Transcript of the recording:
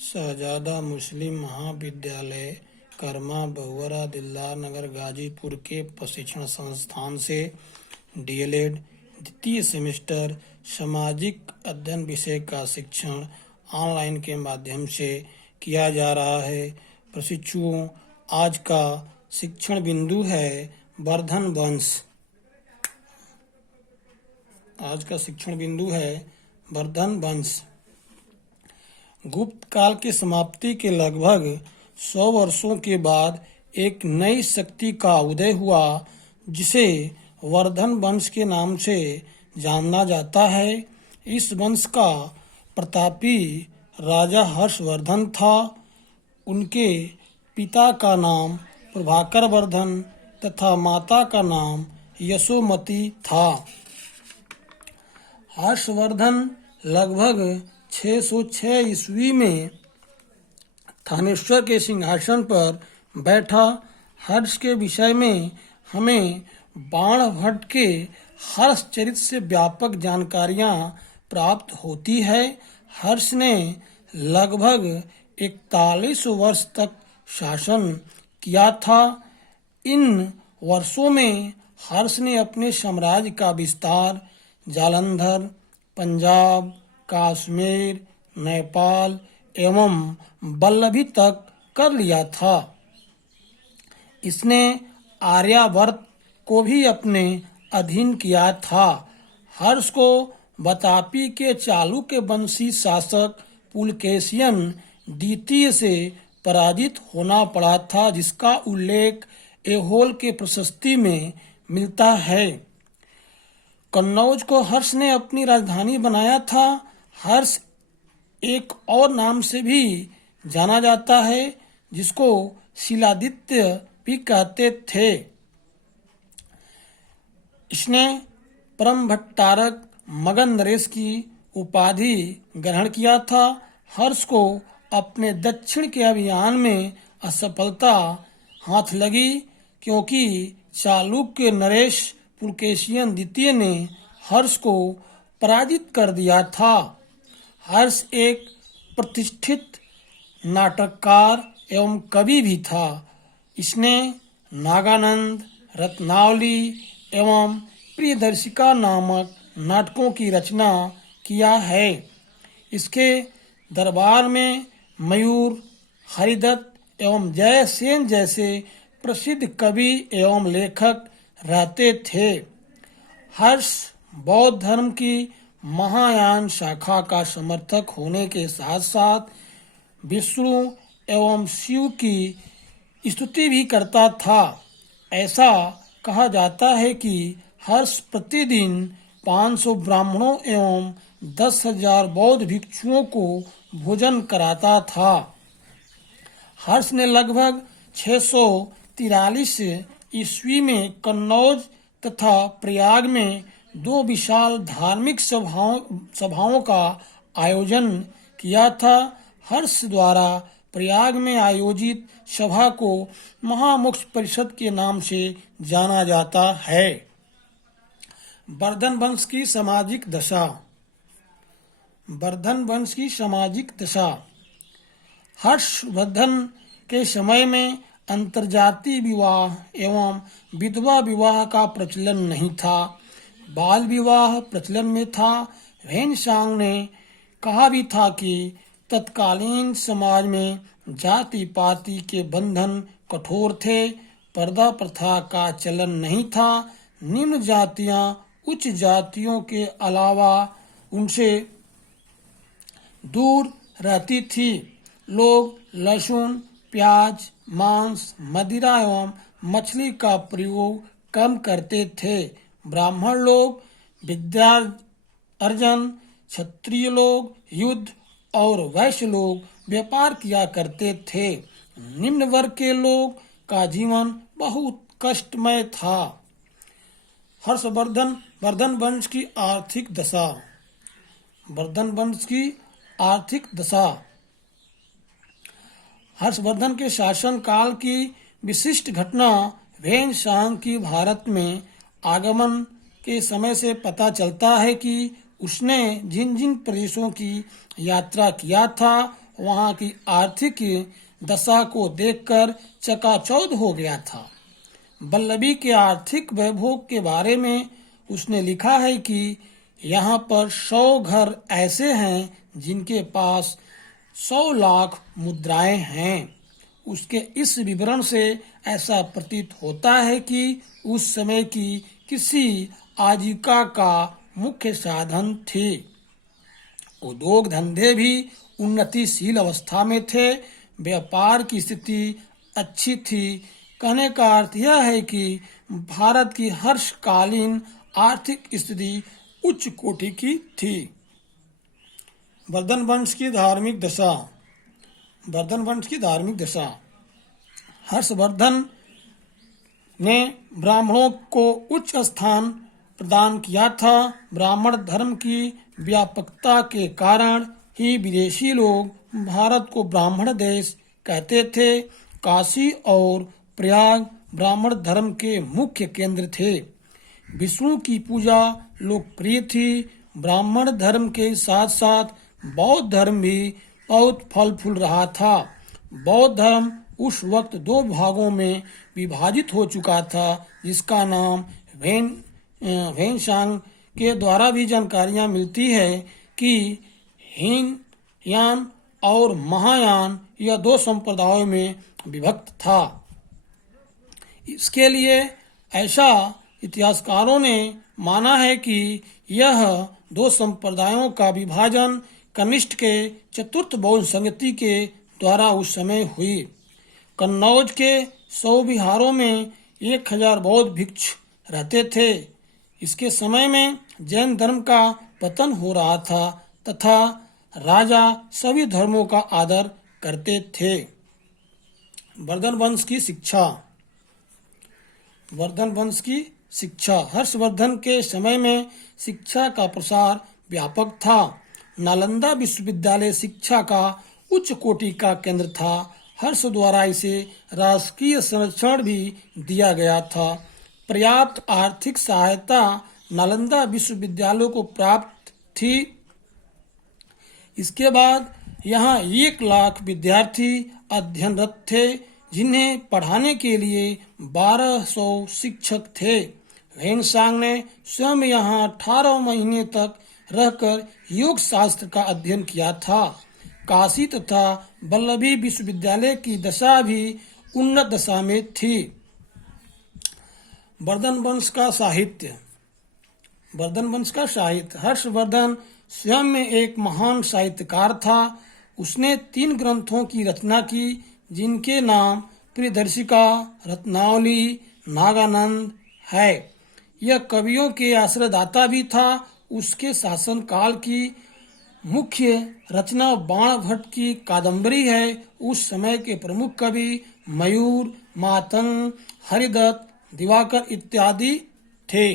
शहजादा मुस्लिम महाविद्यालय कर्मा बहुवरा दिलदार नगर गाजीपुर के प्रशिक्षण संस्थान से डीएलएड द्वितीय सेमेस्टर सामाजिक अध्ययन विषय का शिक्षण ऑनलाइन के माध्यम से किया जा रहा है। प्रशिक्षुओं, आज का शिक्षण बिंदु है वर्धन वंश। आज का शिक्षण बिंदु है वर्धन वंश। गुप्त काल की समाप्ति के लगभग 100 वर्षों के बाद एक नई शक्ति का उदय हुआ जिसे वर्धन वंश के नाम से जाना जाता है। इस वंश का प्रतापी राजा हर्षवर्धन था। उनके पिता का नाम प्रभाकर वर्धन तथा माता का नाम यशोमती था। हर्षवर्धन लगभग 606 ईस्वी में थानेश्वर के सिंहासन पर बैठा। हर्ष के विषय में हमें बाणभट्ट के हर्ष चरित से व्यापक जानकारियां प्राप्त होती है। हर्ष ने लगभग 41 वर्ष तक शासन किया था। इन वर्षों में हर्ष ने अपने साम्राज्य का विस्तार जालंधर, पंजाब, कश्मीर, नेपाल एवं वल्लभी तक कर लिया था। इसने आर्यावर्त को भी अपने अधीन किया था। हर्ष को वातापी के चालुक्य वंशी शासक पुलकेशियन द्वितीय से पराजित होना पड़ा था, जिसका उल्लेख ऐहोल के प्रशस्ति में मिलता है। कन्नौज को हर्ष ने अपनी राजधानी बनाया था। हर्ष एक और नाम से भी जाना जाता है, जिसको शिलादित्य भी कहते थे। इसने परमभट्टारक मगध नरेश की उपाधि ग्रहण किया था। हर्ष को अपने दक्षिण के अभियान में असफलता हाथ लगी, क्योंकि चालुक्य नरेश पुलकेशियन द्वितीय ने हर्ष को पराजित कर दिया था। हर्ष एक प्रतिष्ठित नाटककार एवं कवि भी था। इसने नागानंद, रत्नावली एवं प्रियदर्शिका नामक नाटकों की रचना किया है। इसके दरबार में मयूर, हरिदत्त एवं जयसेन जैसे प्रसिद्ध कवि एवं लेखक रहते थे। हर्ष बौद्ध धर्म की महायान शाखा का समर्थक होने के साथ साथ विष्णु एवं शिव की स्तुति भी करता था। ऐसा कहा जाता है कि हर्ष प्रतिदिन 500 ब्राह्मणों एवं 10,000 बौद्ध भिक्षुओं को भोजन कराता था। हर्ष ने लगभग 643 ईस्वी में कन्नौज तथा प्रयाग में 2 विशाल धार्मिक सभाओं का आयोजन किया था। हर्ष द्वारा प्रयाग में आयोजित सभा को महामोक्ष परिषद के नाम से जाना जाता है। वर्धन वंश की सामाजिक दशा। वर्धन वंश की सामाजिक दशा। हर्षवर्धन के समय में अंतर्जातीय विवाह एवं विधवा विवाह का प्रचलन नहीं था। बाल विवाह प्रचलन में था। ह्वेन-त्सांग ने कहा भी था कि तत्कालीन समाज में जाति पाति के बंधन कठोर थे। पर्दा प्रथा का चलन नहीं था। निम्न जातियां उच्च जातियों के अलावा उनसे दूर रहती थी। लोग लहसुन, प्याज, मांस, मदिरा एवं मछली का प्रयोग कम करते थे। ब्राह्मण लोग विद्या अर्जन, क्षत्रिय लोग युद्ध और वैश्य लोग व्यापार किया करते थे। निम्न वर्ग के लोग का जीवन बहुत कष्टमय था। वर्धन वंश की आर्थिक दशा। वर्धन वंश की आर्थिक दशा। हर्षवर्धन के शासन काल की विशिष्ट घटना ह्वेन-त्सांग की भारत में आगमन के समय से पता चलता है कि उसने जिन जिन प्रदेशों की यात्रा किया था वहां की आर्थिक दशा को देखकर चकाचौंध हो गया था। वल्लभी के आर्थिक वैभव के बारे में उसने लिखा है कि यहाँ पर 100 घर ऐसे हैं जिनके पास 100 लाख मुद्राएं हैं। उसके इस विवरण से ऐसा प्रतीत होता है कि उस समय की किसी आजीविका का मुख्य साधन थे। उद्योग धंधे भी उन्नतिशील अवस्था में थे। व्यापार की स्थिति अच्छी थी। कहने का अर्थ यह है कि भारत की हर्षकालीन आर्थिक स्थिति उच्च कोटि की थी। वर्धन वंश की धार्मिक दशा। वर्धन वंश की धार्मिक दशा। हर्षवर्धन ने ब्राह्मणों को उच्च स्थान प्रदान किया था। ब्राह्मण धर्म की व्यापकता के कारण ही विदेशी लोग भारत को ब्राह्मण देश कहते थे। काशी और प्रयाग ब्राह्मण धर्म के मुख्य केंद्र थे। विष्णु की पूजा लोकप्रिय थी। ब्राह्मण धर्म के साथ साथ बौद्ध धर्म भी बहुत फल फूल रहा था। बौद्ध धर्म उस वक्त 2 भागों में विभाजित हो चुका था, जिसका नाम वेनसांग के द्वारा भी जानकारियां मिलती है कि हीनयान और महायान यह 2 संप्रदायों में विभक्त था। इसके लिए ऐसा इतिहासकारों ने माना है कि यह 2 संप्रदायों का विभाजन कनिष्ठ के चतुर्थ बौद्ध संगति के द्वारा उस समय हुई। कन्नौज के 100 विहारों में 1000 बौद्ध भिक्षु रहते थे। इसके समय में जैन धर्म का पतन हो रहा था तथा राजा सभी धर्मों का आदर करते थे। वर्धन वंश की शिक्षा। वर्धन वंश की शिक्षा। हर्षवर्धन के समय में शिक्षा का प्रसार व्यापक था। नालंदा विश्वविद्यालय शिक्षा का उच्च कोटि का केंद्र था। हर्ष द्वारा इसे राजकीय संरक्षण भी दिया गया था। पर्याप्त आर्थिक सहायता नालंदा विश्वविद्यालय को प्राप्त थी। इसके बाद यहाँ 1 लाख विद्यार्थी अध्ययनरत थे, जिन्हें पढ़ाने के लिए 1200 शिक्षक थे। वेनसांग ने स्वयं यहाँ 18 महीने तक रहकर योग शास्त्र का अध्ययन किया था। काशी तथा वल्लभी विश्वविद्यालय की दशा भी उन्नत दशा में थी। वर्धन वंश का साहित्य। वर्धन वंश का साहित्य। हर्षवर्धन स्वयं में एक महान साहित्यकार था। उसने 3 ग्रंथों की रचना की, जिनके नाम प्रियदर्शिका, रत्नावली, नागानंद है। यह कवियों के आश्रयदाता भी था। उसके शासनकाल की मुख्य रचना बाण भट्ट की कादम्बरी है। उस समय के प्रमुख कवि मयूर, मातंग, हरिदत्त, दिवाकर इत्यादि थे।